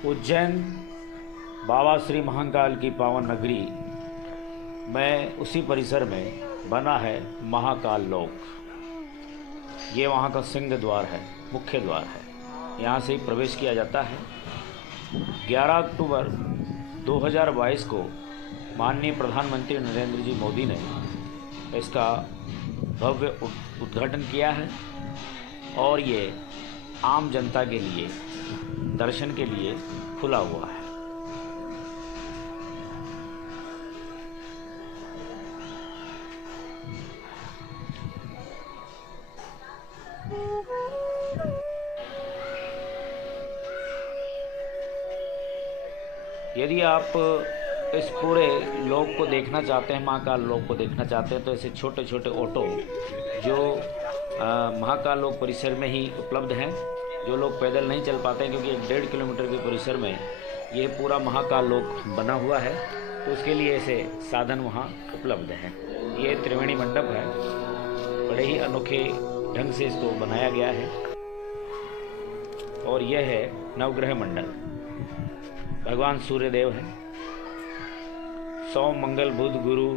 उज्जैन बाबा श्री महाकाल की पावन नगरी में उसी परिसर में बना है महाकाल लोक। ये वहाँ का सिंह द्वार है, मुख्य द्वार है। यहाँ से ही प्रवेश किया जाता है। 11 अक्टूबर 2022 को माननीय प्रधानमंत्री नरेंद्र जी मोदी ने इसका भव्य उद्घाटन किया है और ये आम जनता के लिए दर्शन के लिए खुला हुआ है। यदि आप इस पूरे लोक को देखना चाहते हैं, महाकाल लोक को देखना चाहते हैं, तो ऐसे छोटे छोटे ऑटो जो महाकाल लोक परिसर में ही उपलब्ध हैं। जो लोग पैदल नहीं चल पाते हैं, क्योंकि 1.5 किलोमीटर के परिसर में ये पूरा महाकाल लोक बना हुआ है, तो उसके लिए ऐसे साधन वहाँ उपलब्ध हैं। ये त्रिवेणी मंडप है, बड़े ही अनोखे ढंग से इसको बनाया गया है। और यह है नवग्रह मंडल। भगवान सूर्यदेव हैं। सोम, मंगल, बुध, गुरु,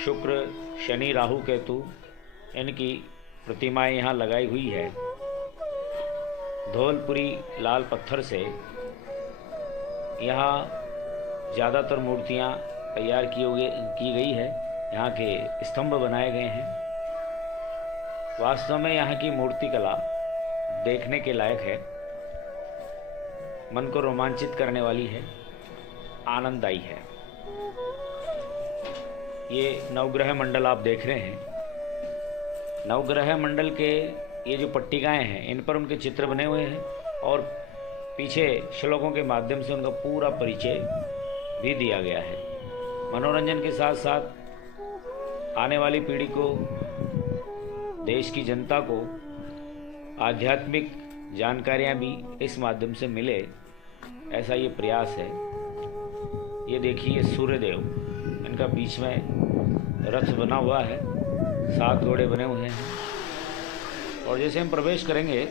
शुक्र, शनि, राहु, केतु, इनकी प्रतिमाएं यहाँ लगाई हुई है। धौलपुरी लाल पत्थर से यहाँ ज़्यादातर मूर्तियाँ तैयार की गई है। यहाँ के स्तंभ बनाए गए हैं। वास्तव में यहाँ की मूर्ति कला देखने के लायक है, मन को रोमांचित करने वाली है, आनंददायी है। ये नवग्रह मंडल आप देख रहे हैं। नवग्रह मंडल के ये जो पट्टिकाएं हैं, इन पर उनके चित्र बने हुए हैं और पीछे श्लोकों के माध्यम से उनका पूरा परिचय भी दिया गया है। मनोरंजन के साथ साथ आने वाली पीढ़ी को, देश की जनता को आध्यात्मिक जानकारियां भी इस माध्यम से मिले, ऐसा ये प्रयास है। ये देखिए सूर्यदेव, इनका बीच में रथ बना हुआ है, 7 घोड़े बने हुए हैं। और जैसे हम प्रवेश करेंगे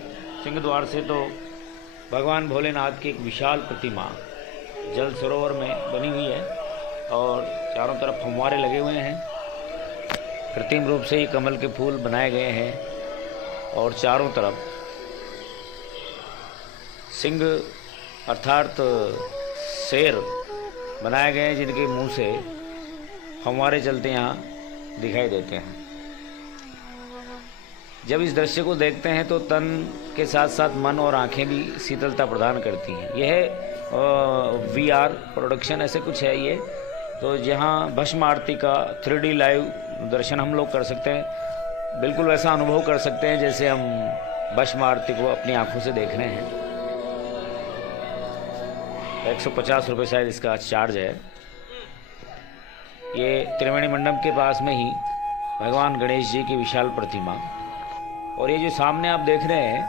सिंह द्वार से, तो भगवान भोलेनाथ की एक विशाल प्रतिमा जल सरोवर में बनी हुई है और चारों तरफ फव्वारे लगे हुए हैं। कृत्रिम रूप से ही कमल के फूल बनाए गए हैं और चारों तरफ सिंह अर्थात शेर बनाए गए हैं, जिनके मुंह से फव्वारे चलते यहाँ दिखाई देते हैं। जब इस दृश्य को देखते हैं तो तन के साथ साथ मन और आंखें भी शीतलता प्रदान करती हैं। यह VR प्रोडक्शन ऐसे कुछ है ये, तो जहाँ भस्म आरती का 3D लाइव दर्शन हम लोग कर सकते हैं। बिल्कुल वैसा अनुभव कर सकते हैं जैसे हम भस्म आरती को अपनी आंखों से देख रहे हैं। 150 रुपये शायद इसका चार्ज है। ये त्रिवेणी मंडप के पास में ही भगवान गणेश जी की विशाल प्रतिमा, और ये जो सामने आप देख रहे हैं,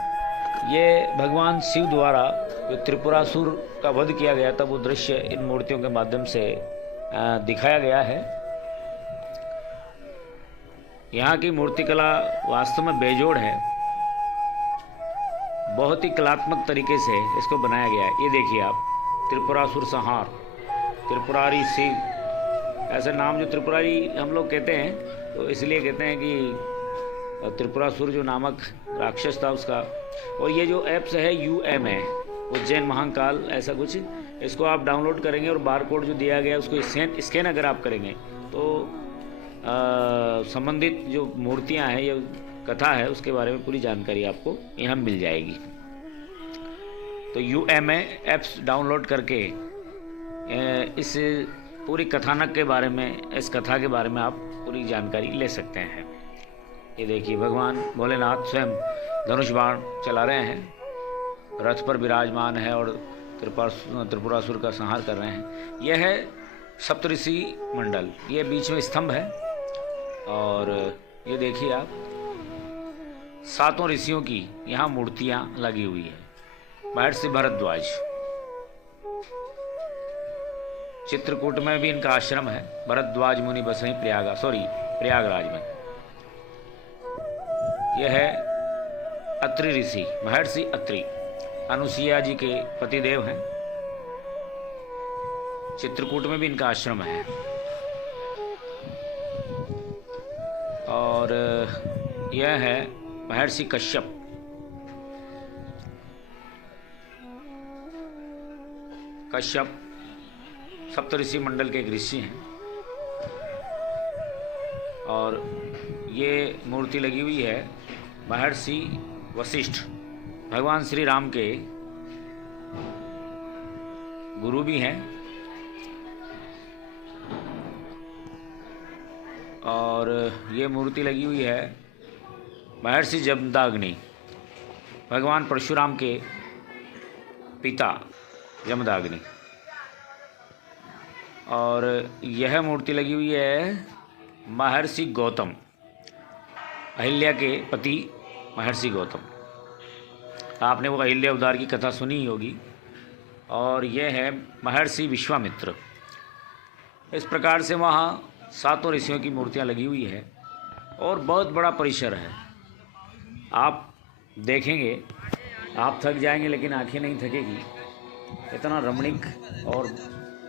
ये भगवान शिव द्वारा जो त्रिपुरासुर का वध किया गया था, वो दृश्य इन मूर्तियों के माध्यम से दिखाया गया है। यहाँ की मूर्तिकला वास्तव में बेजोड़ है। बहुत ही कलात्मक तरीके से इसको बनाया गया है। ये देखिए आप, त्रिपुरासुर संहार, त्रिपुरारी शिव, ऐसे नाम जो त्रिपुरारी हम लोग कहते हैं, तो इसलिए कहते हैं कि त्रिपुरासुर जो नामक राक्षस था उसका। और ये जो ऐप्स है UMA, उज्जैन महाकाल ऐसा कुछ, इसको आप डाउनलोड करेंगे और बारकोड जो दिया गया है उसको स्कैन अगर आप करेंगे तो संबंधित जो मूर्तियां हैं या कथा है उसके बारे में पूरी जानकारी आपको यहाँ मिल जाएगी। तो UMA ऐप्स डाउनलोड करके इस पूरी कथानक के बारे में, इस कथा के बारे में आप पूरी जानकारी ले सकते हैं। ये देखिए भगवान भोलेनाथ स्वयं धनुष बाण चला रहे हैं, रथ पर विराजमान है और त्रिपुरासुर का संहार कर रहे हैं। यह है सप्तऋषि मंडल। ये बीच में स्तंभ है और ये देखिए आप, 7 ऋषियों की यहाँ मूर्तियाँ लगी हुई है। महर्षि भरद्वाज, चित्रकूट में भी इनका आश्रम है। भरद्वाज मुनि बसई प्रयागराज में। यह है अत्रि ऋषि, महर्षि अत्रि, अनुसुईया जी के पतिदेव हैं। चित्रकूट में भी इनका आश्रम है। और यह है महर्षि कश्यप। कश्यप सप्तऋषि मंडल के एक ऋषि हैं। और ये मूर्ति लगी हुई है महर्षि वशिष्ठ, भगवान श्री राम के गुरु भी हैं। और ये मूर्ति लगी हुई है महर्षि जमदाग्नि, भगवान परशुराम के पिता जमदाग्नि। और यह मूर्ति लगी हुई है महर्षि गौतम, अहिल्या के पति महर्षि गौतम। आपने वो अहिल्या उद्धार की कथा सुनी ही होगी। और यह है महर्षि विश्वामित्र। इस प्रकार से वहाँ 7 ऋषियों की मूर्तियाँ लगी हुई है और बहुत बड़ा परिसर है। आप देखेंगे आप थक जाएंगे, लेकिन आंखें नहीं थकेगी। इतना रमणीक और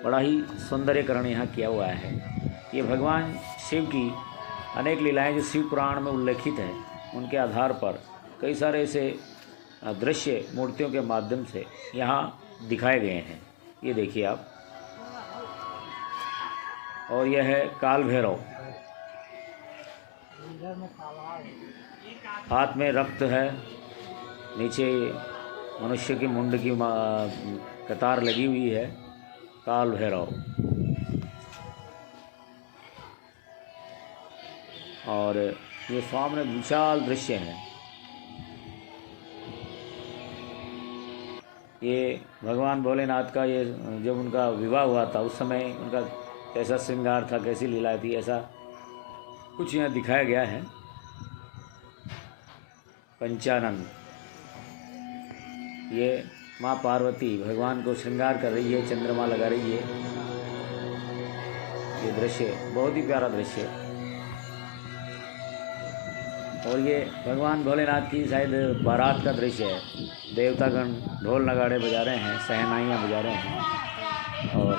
बड़ा ही सौंदर्यकरण यहाँ किया हुआ है। ये भगवान शिव की अनेक लीलाएं जो शिव पुराण में उल्लेखित हैं, उनके आधार पर कई सारे ऐसे दृश्य मूर्तियों के माध्यम से यहाँ दिखाए गए हैं। ये देखिए आप। और यह है काल भैरव, हाथ में रक्त है, नीचे मनुष्य की मुंड की कतार लगी हुई है। काल भैरव। और ये सामने विशाल दृश्य है। ये भगवान भोलेनाथ का, ये जब उनका विवाह हुआ था उस समय उनका कैसा श्रृंगार था, कैसी लीला थी, ऐसा कुछ यहाँ दिखाया गया है। पंचानन, ये माँ पार्वती भगवान को श्रृंगार कर रही है, चंद्रमा लगा रही है। ये दृश्य बहुत ही प्यारा दृश्य। और ये भगवान भोलेनाथ की शायद बारात का दृश्य है। देवतागण ढोल नगाड़े बजा रहे हैं, शहनाइयाँ बजा रहे हैं और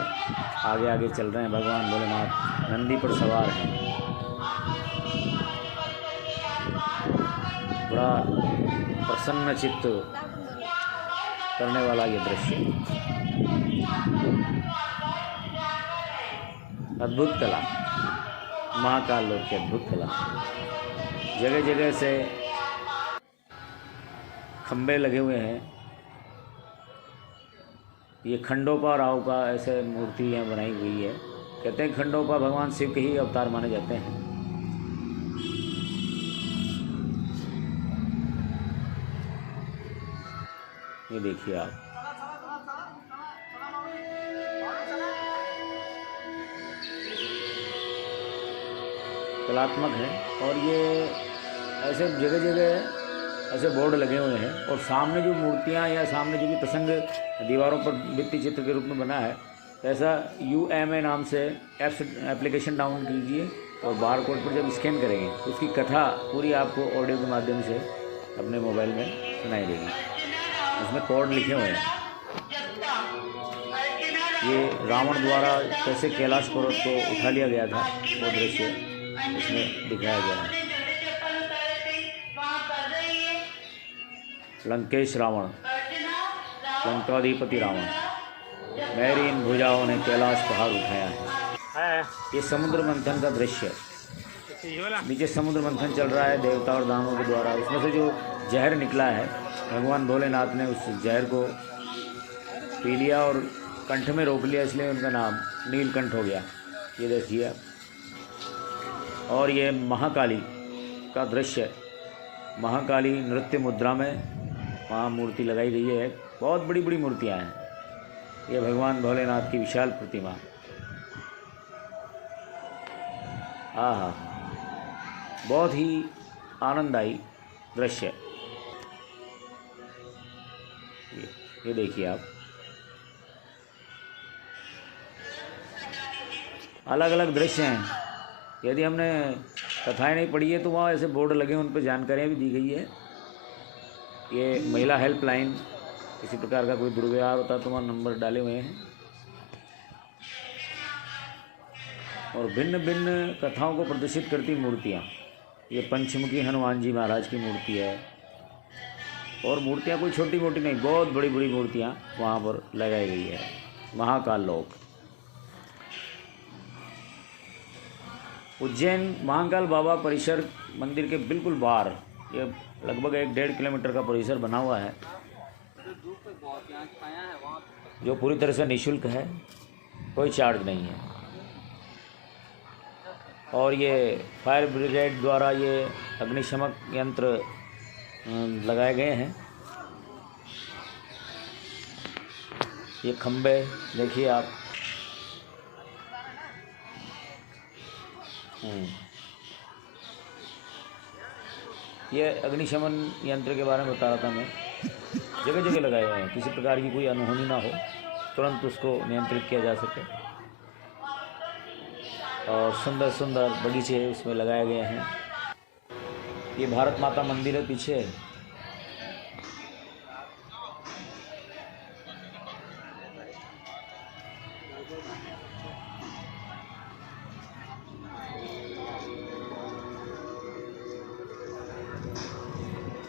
आगे आगे चल रहे हैं। भगवान भोलेनाथ नंदी पर सवार हैं। बड़ा प्रसन्न चित्त करने वाला ये दृश्य। अद्भुत कला, महाकाल लोक की अद्भुत कला। जगह जगह से खंबे लगे हुए हैं। ये खंडोपा राव का ऐसे मूर्तियाँ बनाई हुई है। कहते हैं खंडोपा भगवान शिव के ही अवतार माने जाते हैं। ये देखिए आप। कलात्मक है। और ये ऐसे जगह जगह ऐसे बोर्ड लगे हुए हैं। और सामने जो मूर्तियाँ या सामने जो भी प्रसंग दीवारों पर भित्ति चित्र के रूप में बना है, ऐसा UMA नाम से एप्लीकेशन डाउनलोड कीजिए और बार कोड पर जब स्कैन करेंगे तो उसकी कथा पूरी आपको ऑडियो के माध्यम से अपने मोबाइल में सुनाई देगी। उसमें कोड लिखे हुए हैं। ये रावण द्वारा कैसे कैलाश पर्वत को उठा लिया गया था, वो दृश्य इसमें दिखाया गया है। लंकेश रावण, लंकाधिपति रावण, मेरी इन भुजाओं ने कैलाश पहाड़ उठाया है। ये समुद्र मंथन का दृश्य। नीचे समुद्र मंथन चल रहा है देवता और दानवों के द्वारा। उसमें से जो जहर निकला है, भगवान भोलेनाथ ने उस जहर को पी लिया और कंठ में रोक लिया, इसलिए उनका नाम नीलकंठ हो गया। ये देखिए। और ये महाकाली का दृश्य। महाकाली नृत्य मुद्रा में वहाँ मूर्ति लगाई गई है। बहुत बड़ी बड़ी मूर्तियाँ हैं। ये भगवान भोलेनाथ की विशाल प्रतिमा। आहा, बहुत ही आनंददायी दृश्य। ये देखिए आप। अलग अलग दृश्य हैं। यदि हमने कथाएं नहीं पढ़ी है तो वहाँ ऐसे बोर्ड लगे हैं, उन पर जानकारियाँ भी दी गई है। ये महिला हेल्पलाइन, किसी प्रकार का कोई दुर्व्यवहार होता है तो वहाँ नंबर डाले हुए हैं। और भिन्न भिन्न कथाओं को प्रदर्शित करती मूर्तियाँ। ये पंचमुखी हनुमान जी महाराज की मूर्ति है। और मूर्तियाँ कोई छोटी मोटी नहीं, बहुत बड़ी बड़ी मूर्तियाँ वहाँ पर लगाई गई है। महाकाल लोक उज्जैन महाकाल बाबा परिसर मंदिर के बिल्कुल बाहर, ये लगभग 1-1.5 किलोमीटर का परिसर बना हुआ है, जो पूरी तरह से निःशुल्क है, कोई चार्ज नहीं है। और ये फायर ब्रिगेड द्वारा ये अग्निशमक यंत्र लगाए गए हैं। ये खंबे देखिए आप, ये अग्निशमन यंत्र के बारे में बता रहा था मैं। जगह जगह लगाए हुए हैं, किसी प्रकार की कोई अनहोनी ना हो, तुरंत उसको नियंत्रित किया जा सके। और सुंदर सुंदर बगीचे उसमें लगाए गए हैं। ये भारत माता मंदिर है पीछे।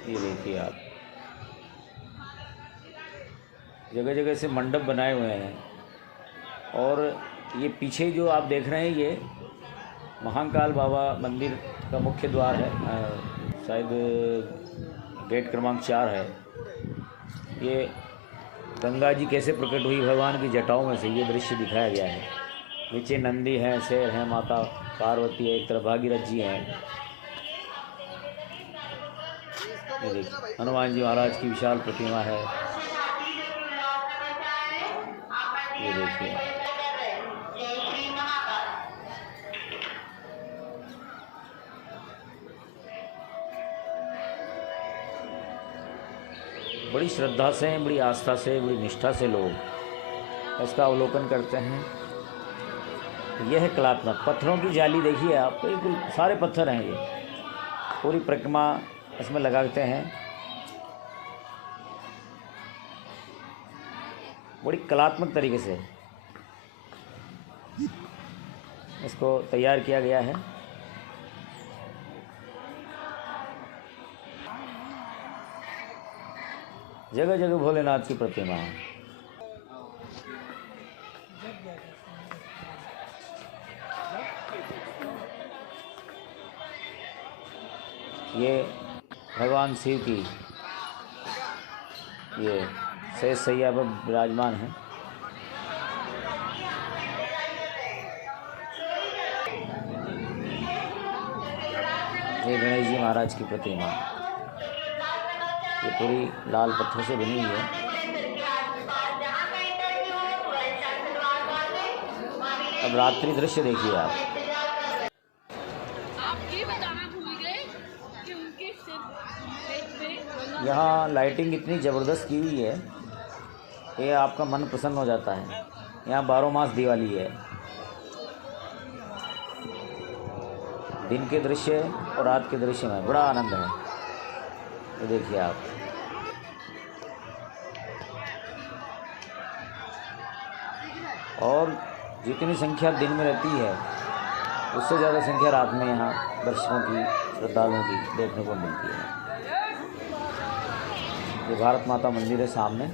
ये देखिए आप, जगह जगह से मंडप बनाए हुए हैं। और ये पीछे जो आप देख रहे हैं, ये महाकाल बाबा मंदिर का मुख्य द्वार है, शायद गेट क्रमांक 4 है। ये गंगा जी कैसे प्रकट हुई भगवान की जटाओं में से ये दृश्य दिखाया गया है। नीचे नंदी हैं, शेर हैं, माता पार्वती है, एक तरफ भागीरथ जी हैं। ये देखिए हनुमान जी महाराज की विशाल प्रतिमा है। ये देखिए बड़ी श्रद्धा से, बड़ी आस्था से, बड़ी निष्ठा से लोग इसका अवलोकन करते हैं। यह है कलात्मक पत्थरों की जाली। देखिए आप, बिल्कुल सारे पत्थर हैं। ये पूरी परिक्रमा इसमें लगाते हैं। बड़ी कलात्मक तरीके से इसको तैयार किया गया है। जगह जगह भोलेनाथ की प्रतिमा है। ये भगवान शिव की ये शेष सैया पर विराजमान है। ये गणेश जी महाराज की प्रतिमा, ये पूरी लाल पत्थर से बनी हुई है। अब रात्रि दृश्य देखिए आप। यहाँ लाइटिंग इतनी ज़बरदस्त की हुई है, ये आपका मन प्रसन्न हो जाता है। यहाँ 12 मास दिवाली है। दिन के दृश्य और रात के दृश्य में बड़ा आनंद है। ये देखिए आप, और जितनी संख्या दिन में रहती है उससे ज़्यादा संख्या रात में यहाँ दर्शकों की, श्रद्धालुओं की देखने को मिलती है। ये भारत माता मंदिर है सामने,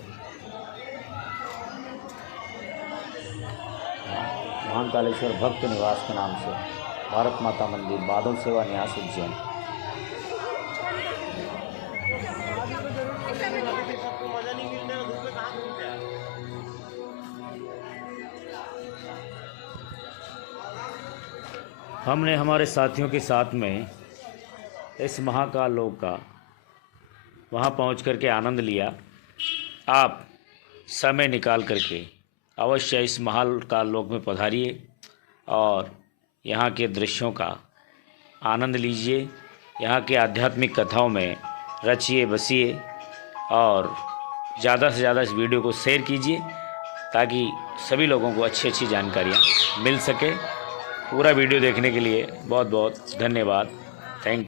महाकालेश्वर भक्त निवास के नाम से भारत माता मंदिर, बादल सेवा न्यास उज्जैन। हमने हमारे साथियों के साथ में इस महाकाल लोक का वहाँ पहुँच कर के आनंद लिया। आप समय निकाल करके अवश्य इस महाकाल लोक में पधारिए और यहाँ के दृश्यों का आनंद लीजिए। यहाँ के आध्यात्मिक कथाओं में रचिए बसिए और ज़्यादा से ज़्यादा इस वीडियो को शेयर कीजिए ताकि सभी लोगों को अच्छी अच्छी जानकारियाँ मिल सके। पूरा वीडियो देखने के लिए बहुत बहुत धन्यवाद। थैंक